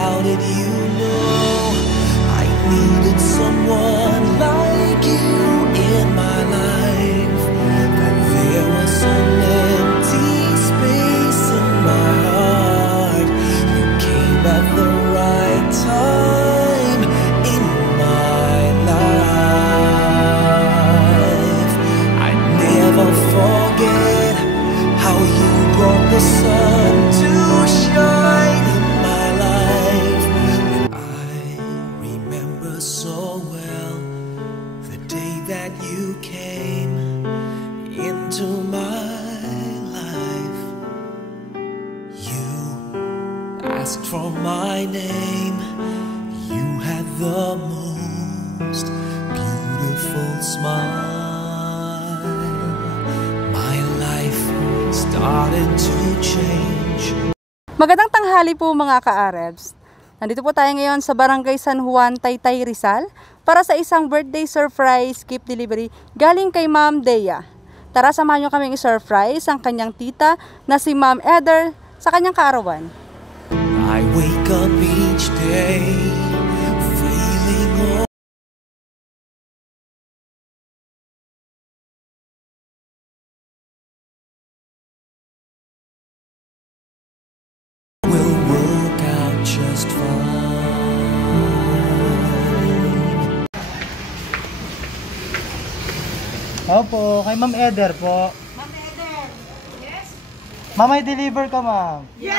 How did you know I needed someone like you in my life? That there was an empty space in my heart. You came at the right time in my life. I never forget how you brought the sun to shine in my life. I remember so well the day that you came into my life. You asked for my name. You had the most beautiful smile. My life started to change. Magandang tanghali po mga ka-Arabs. Nandito po tayo ngayon sa Barangay San Juan, Taytay, Rizal para sa isang birthday surprise gift delivery galing kay Ma'am Dea. Tara, samahan nyo kaming i-surprise ang kanyang tita na si Ma'am Eder sa kanyang kaarawan. I wake up each day feeling will work out just fine. Opo, kay Ma'am Eder po. Ma'am Eder, yes? Ma'am, may deliver ka, ma'am. Yes!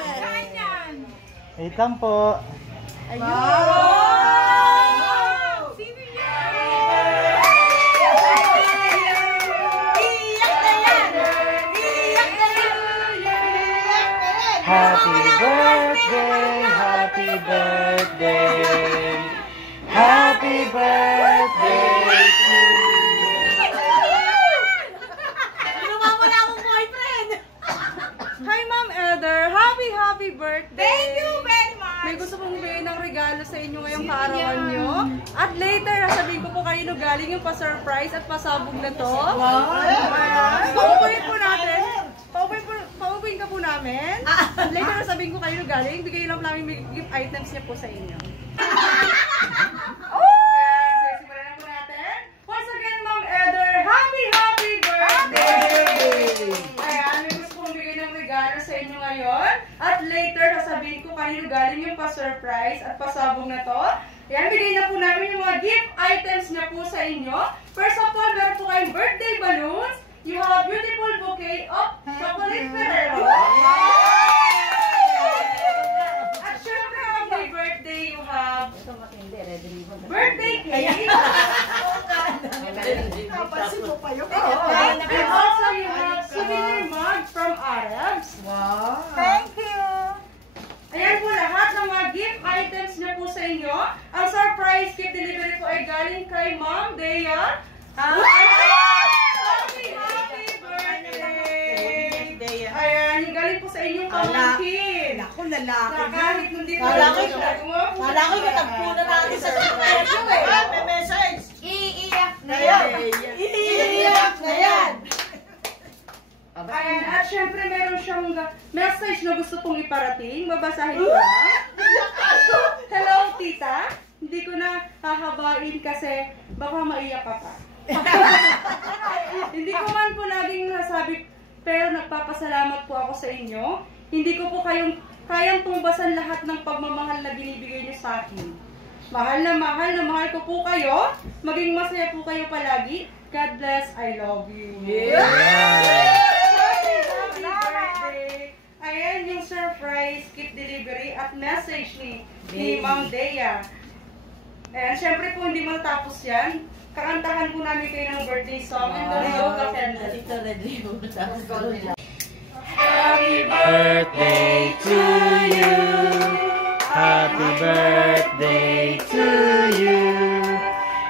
Saan yan? Wait lang po. Ayun! Wow! Sino yan? Iiyak na yan! Iiyak na yan! Iiyak na yan! Happy birthday, happy birthday. Happy birthday to you. Lumawala akong boyfriend! Hi Ma'am Eder, happy birthday! Thank you very much! May gusto pong bigay ng regalo sa inyo ngayong kaarawan nyo. At later, sabihin ko po kayo no galing yung pa-surprise at pasabog na to. Paupuin po natin. Paupuin ka po namin. Later, sabihin ko kayo no galing. Bigay lang namin gift items niya po sa inyo. Simulan po natin. Once again, Ma'am Eder, happy birthday! Ayan, may gusto kong bigay ng regalo sa inyo ngayon. At later, sasabihin ko kanino galing yung pa-surprise at pasabog na to. Ayan, bigay na po namin yung mga gift items niya po sa inyo. First of all, meron po kayong birthday balloons. You have a beautiful bouquet of chocolate Ferrero. At syempre, happy birthday, you have birthday cake. Napansin mo pa yun. And also, you have souvenir mug from Arabs. Wow! Thank you! Ayan po lahat ng mga gift items niya po sa inyo. Ang surprise gift delivery po ay galing kay Ma'am Dea. Happy birthday! Ayan, yung galing po sa inyong pamangkin. Ako, lalaki. Kahit hindi po Lalaki siya. Lalaki, matagpo na natin sa surprise eh. May message. Iiyak na yan. Iiyak na yan. Ayan, at syempre meron siyang message na gusto pong iparating. Babasahin ko lang. Hello, tita. Hindi ko na hahabain kasi baka maiyak ka pa. Hindi ko man po laging nasabi, pero nagpapasalamat po ako sa inyo. Hindi ko po kayang tumbasan lahat ng pagmamahal na binibigay niyo sa akin. Mahal na mahal ko po kayo. Maging masaya po kayo palagi. God bless, I love you. Happy birthday! Ayan yung surprise gift delivery at message ni Ma'am Dea. Ayan, syempre po hindi matapos yan. Kakantahan po namin kayo ng birthday song and the yoga candle. Happy birthday to you. Happy birthday to you.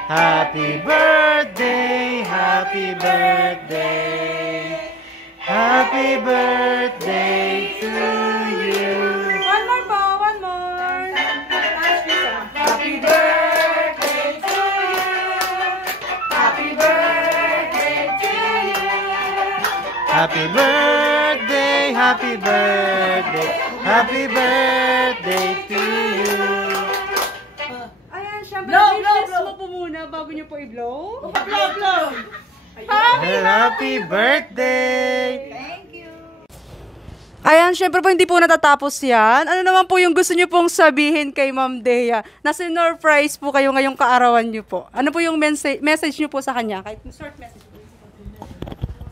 Happy birthday, happy birthday. Happy birthday to you. One more po, one more. Happy birthday to you. Happy birthday to you. Happy birthday, happy birthday. Happy birthday to you. Ayan, syempre, Blow, blow, wishes blow. mo po muna bago niyo po i-blow. Blow. Happy birthday. Ayan, syempre po hindi po natatapos yan. Ano naman po yung gusto niyo pong sabihin kay Ma'am Dea? Na-surprise po kayo ngayong kaarawan niyo po. Ano po yung message niyo po sa kanya? Kahit short message po.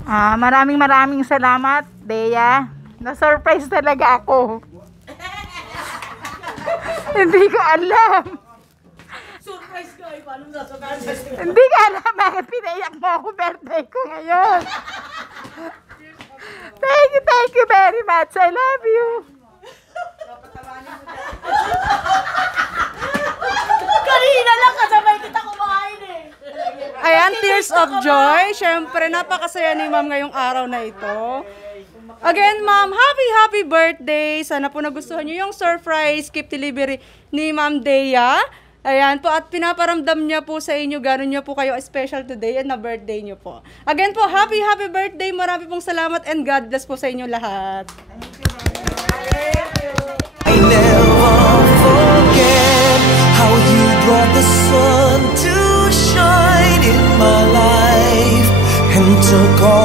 Maraming salamat, Dea. Na-surprise talaga ako. Hindi ko alam. Surprise ko. Paano na surprise? Hindi ko alam bakit pinaiyak mo ako birthday ko ngayon. Thank you very much. I love you. Kanina lang kasabay kita kumain eh. Ayan, tears of joy. Syempre, napakasaya ni Ma'am ngayong araw na ito. Again, Ma'am, happy birthday. Sana po nagustuhan niyo yung surprise gift delivery ni Ma'am Dea. Ayan po, at pinaparamdam niya po sa inyo gano'n niya po kayo special today and na birthday niyo po. Again po, happy birthday. Marami pong salamat and God bless po sa inyo lahat. I never forget how you brought the sun to shine in my life and took all